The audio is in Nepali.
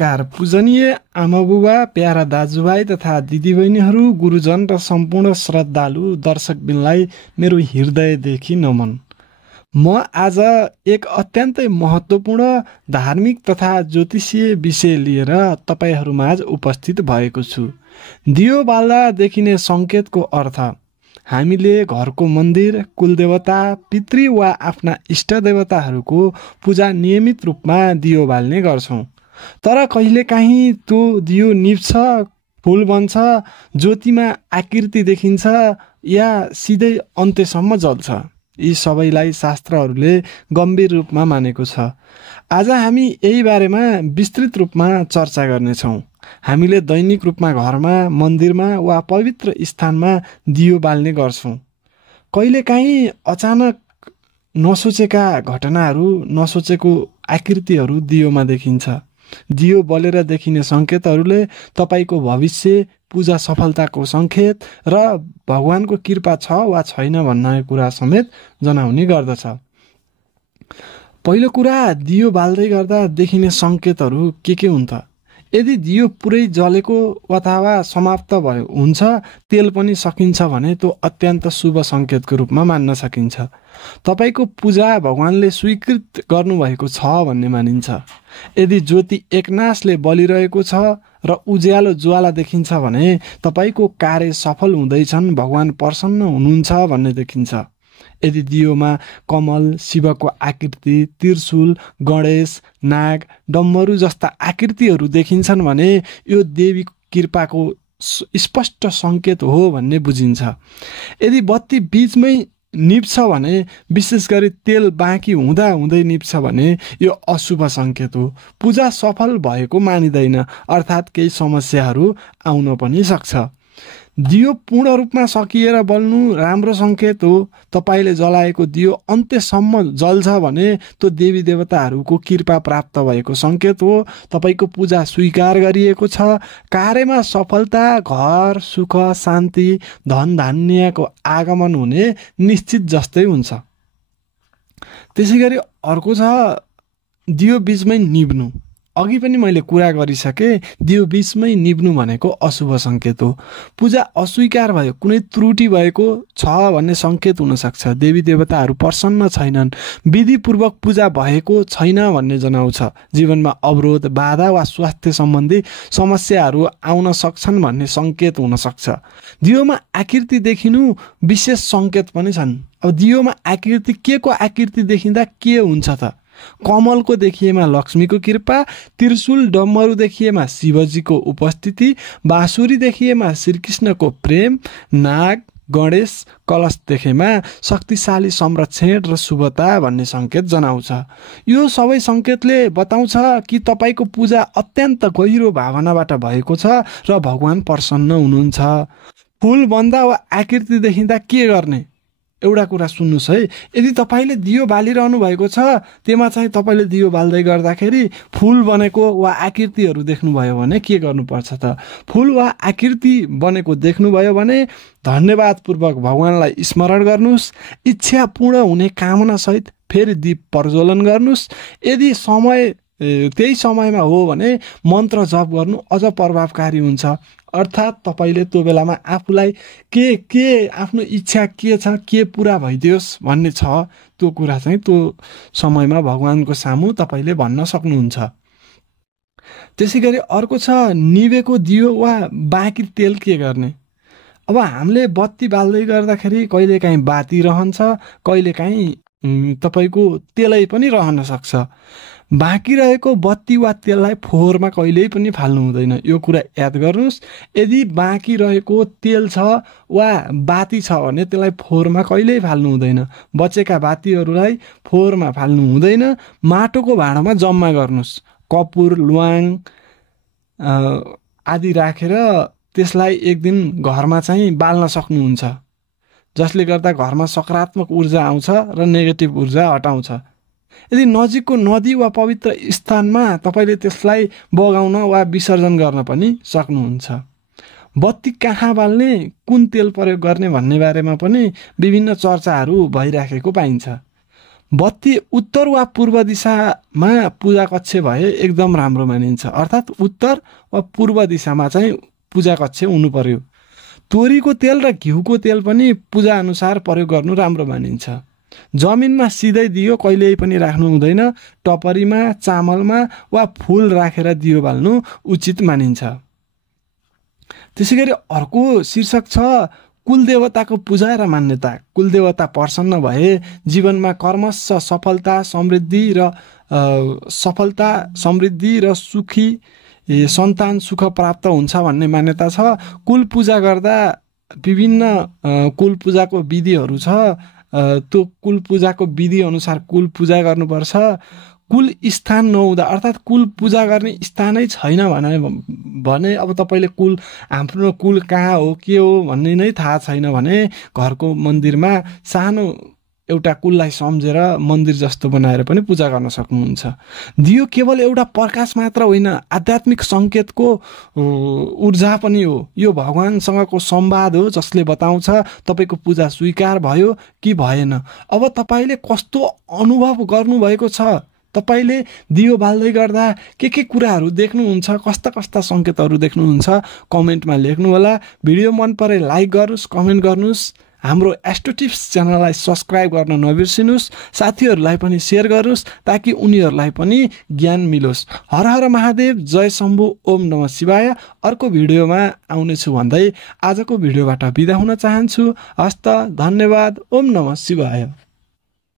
नमस्कार पूजनीय आमाबुबा, प्यारा दाजुभाइ तथा दिदीबहिनीहरू, गुरुजन र सम्पूर्ण श्रद्धालु दर्शकबिनलाई मेरो हृदयदेखि नमन। म आज एक अत्यन्तै महत्त्वपूर्ण धार्मिक तथा ज्योतिषीय विषय लिएर तपाईहरूमाझ उपस्थित भएको छु। दियो बाल्दा देखिने सङ्केतको अर्थ। हामीले घरको मन्दिर, कुलदेवता, पितृ वा आफ्ना इष्टदेवताहरूको पूजा नियमित रूपमा दियो बाल्ने गर्छौँ। तर कहिलेकाहीँ त्यो दियो निप्छ, फुल बन्छ, ज्योतिमा आकृति देखिन्छ या सिधै अन्त्यसम्म जल्छ। यी सबैलाई शास्त्रहरूले गम्भीर रूपमा मानेको छ। आज हामी यही बारेमा विस्तृत रूपमा चर्चा गर्नेछौँ। हामीले दैनिक रूपमा घरमा, मन्दिरमा वा पवित्र स्थानमा दियो बाल्ने गर्छौँ। कहिलेकाहीँ अचानक नसोचेका घटनाहरू, नसोचेको आकृतिहरू दियोमा देखिन्छ। दियो बलेर देखिने सङ्केतहरूले तपाईँको भविष्य, पूजा सफलताको सङ्केत र भगवानको कृपा छ वा छैन भन्ने कुरा समेत जनाउने गर्दछ। पहिलो कुरा, दियो बाल्दै गर्दा देखिने सङ्केतहरू के हुन् त? यदि दियो पुरै जलेको अथवा समाप्त भयो हुन्छ, तेल पनि सकिन्छ भने त्यो अत्यन्त शुभ सङ्केतको रूपमा मान्न सकिन्छ। तपाईँको पूजा भगवानले स्वीकृत गर्नुभएको छ भन्ने मानिन्छ। यदि ज्योति एकनासले बलिरहेको छ र उज्यालो ज्वाला देखिन्छ भने तपाईँको कार्य सफल हुँदैछन्, भगवान प्रसन्न हुनुहुन्छ भन्ने देखिन्छ। यदि दियोमा कमल, शिवको आकृति, त्रिशूल, गणेश, नाग, डम्बरू जस्ता आकृतिहरू देखिन्छन् भने यो देवी कृपाको स्पष्ट सङ्केत हो भन्ने बुझिन्छ। यदि बत्ती बीचमै निप्छ भने, विशेष गरी तेल बाँकी हुँदै निप्छ भने यो अशुभ सङ्केत हो। पूजा सफल भएको मानिँदैन, अर्थात् केही समस्याहरू आउन पनि सक्छ। दियो पूर्ण रूपमा सकिएर बल्नु राम्रो सङ्केत हो। तपाईँले जलाएको दियो अन्त्यसम्म जल्छ भने त्यो देवी देवताहरूको कृपा प्राप्त भएको सङ्केत हो। तपाईँको पूजा स्वीकार गरिएको छ। कार्यमा सफलता, घर, सुख, शान्ति, धन धान्यको आगमन हुने निश्चित जस्तै हुन्छ। त्यसै गरी अर्को छ दियो बिचमै निभ्नु। अघि पनि मैले कुरा गरिसकेँ, दियो बिचमै निभ्नु भनेको अशुभ सङ्केत हो। पूजा अस्वीकार भयो, कुनै त्रुटि भएको छ भन्ने सङ्केत हुनसक्छ। देवी देवताहरू प्रसन्न छैनन्, विधिपूर्वक पूजा भएको छैन भन्ने जनाउँछ। जीवनमा अवरोध, बाधा वा स्वास्थ्य सम्बन्धी समस्याहरू आउन सक्छन् भन्ने सङ्केत हुनसक्छ। दियोमा आकृति देखिनु विशेष सङ्केत पनि छन्। अब दियोमा आकृति, के को आकृति देखिँदा के हुन्छ त? कमलको देखिएमा लक्ष्मीको कृपा, त्रिशूल डम्बरू देखिएमा शिवजीको उपस्थिति, बाँसुरी देखिएमा श्रीकृष्णको प्रेम, नाग, गणेश, कलश देखेमा शक्तिशाली संरक्षण र शुभता भन्ने सङ्केत जनाउँछ। यो सबै सङ्केतले बताउँछ कि तपाईँको पूजा अत्यन्त गहिरो भावनाबाट भएको छ र भगवान प्रसन्न हुनुहुन्छ। फुल बन्दा वा आकृति देखिँदा के गर्ने? एउटा कुरा सुन्नुहोस् है, यदि तपाईँले दियो बालिरहनु भएको छ, त्यसमा चाहिँ तपाईँले दियो बाल्दै गर्दाखेरि फुल बनेको वा आकृतिहरू देख्नुभयो भने के गर्नुपर्छ त? फुल वा आकृति बनेको देख्नुभयो भने धन्यवादपूर्वक भगवानलाई स्मरण गर्नुहोस्। इच्छा पूर्ण हुने कामनासहित फेरि दीप प्रज्वलन गर्नुहोस्। यदि त्यही समयमा हो भने मन्त्र जप गर्नु अझ प्रभावकारी हुन्छ। अर्थात् तपाईँले त्यो बेलामा आफूलाई के आफ्नो इच्छा के छ, के पुरा भइदियोस् भन्ने छ, त्यो कुरा चाहिँ त्यो समयमा भगवानको सामु तपाईँले भन्न सक्नुहुन्छ। त्यसै गरी अर्को छ निभेको दियो वा बाँकी तेल के गर्ने? अब हामीले बत्ती बाल्दै गर्दाखेरि कहिलेकाहीँ बाती रहन्छ, कहिलेकाहीँ तपाईँको तेलै पनि रहन सक्छ। बाँकी रहेको बत्ती वा तेललाई फोहोरमा कहिल्यै पनि फाल्नु हुँदैन, यो कुरा याद गर्नुहोस्। यदि बाँकी रहेको तेल छ वा बाती छ भने त्यसलाई फोहोरमा कहिल्यै फाल्नु हुँदैन। बचेका बातीहरूलाई फोहोरमा फाल्नु हुँदैन। माटोको भाँडामा जम्मा गर्नुहोस्। कपुर, ल्वाङ आदि राखेर त्यसलाई एक दिन घरमा चाहिँ बाल्न सक्नुहुन्छ, जसले गर्दा घरमा सकारात्मक ऊर्जा आउँछ र नेगेटिभ ऊर्जा हटाउँछ। यदि नजिकको नदी वा पवित्र स्थानमा तपाईँले त्यसलाई बगाउन वा विसर्जन गर्न पनि सक्नुहुन्छ। बत्ती कहाँ बाल्ने, कुन तेल प्रयोग गर्ने भन्ने बारेमा पनि विभिन्न चर्चाहरू भइराखेको पाइन्छ। बत्ती उत्तर वा पूर्व दिशामा पूजा कक्ष भए एकदम राम्रो मानिन्छ। अर्थात् उत्तर वा पूर्व दिशामा चाहिँ पूजा कक्ष हुनु पर्यो। तोरीको तेल र घिउको तेल पनि पूजा अनुसार प्रयोग गर्नु राम्रो मानिन्छ। जमिनमा सिधै दियो कहिल्यै पनि राख्नु हुँदैन। टपरीमा, चामलमा वा फूल राखेर दियो बाल्नु उचित मानिन्छ। त्यसैगरी अर्को शीर्षक छ कुलदेवताको पूजा र मान्यता। कुलदेवता प्रसन्न भए जीवनमा कर्मश सफलता समृद्धि र सुखी सन्तान सुख प्राप्त हुन्छ भन्ने मान्यता छ। कुल पूजा गर्दा विभिन्न कुल पूजाको विधिहरू छ। त्यो कुल पूजाको विधि अनुसार कुल पूजा गर्नुपर्छ। कुल स्थान नहुँदा अर्थात् कुल पूजा गर्ने स्थानै छैन भने अब तपाईँले आफ्नो कुल कहाँ हो के हो भन्ने नै थाहा छैन भने घरको मन्दिरमा सानो एउटा कुललाई सम्झेर मन्दिर जस्तो बनाएर पनि पूजा गर्न सक्नुहुन्छ। दियो केवल एउटा प्रकाश मात्र होइन, आध्यात्मिक सङ्केतको ऊर्जा पनि हो। यो भगवानसँगको संवाद हो जसले बताउँछ तपाईँको पूजा स्वीकार भयो कि भएन। अब तपाईँले कस्तो अनुभव गर्नुभएको छ, तपाईँले दियो बाल्दै गर्दा के कुराहरू देख्नुहुन्छ, कस्ता सङ्केतहरू देख्नुहुन्छ, कमेन्टमा लेख्नुहोला। भिडियो मन परे लाइक गर्नुहोस्, कमेन्ट गर्नुहोस्। हाम्रो एस्ट्रो टिप्स च्यानललाई सब्सक्राइब गर्न नबिर्सिनुहोस्। साथीहरूलाई पनि सेयर गर्नुहोस् ताकि उनीहरूलाई पनि ज्ञान मिलोस्। हर हर महादेव, जय शम्भु, ओम नमः शिवाय। अर्को भिडियोमा आउनेछु भन्दै आजको भिडियोबाट बिदा हुन चाहन्छु। हस्त, धन्यवाद, ओम नमः शिवाय।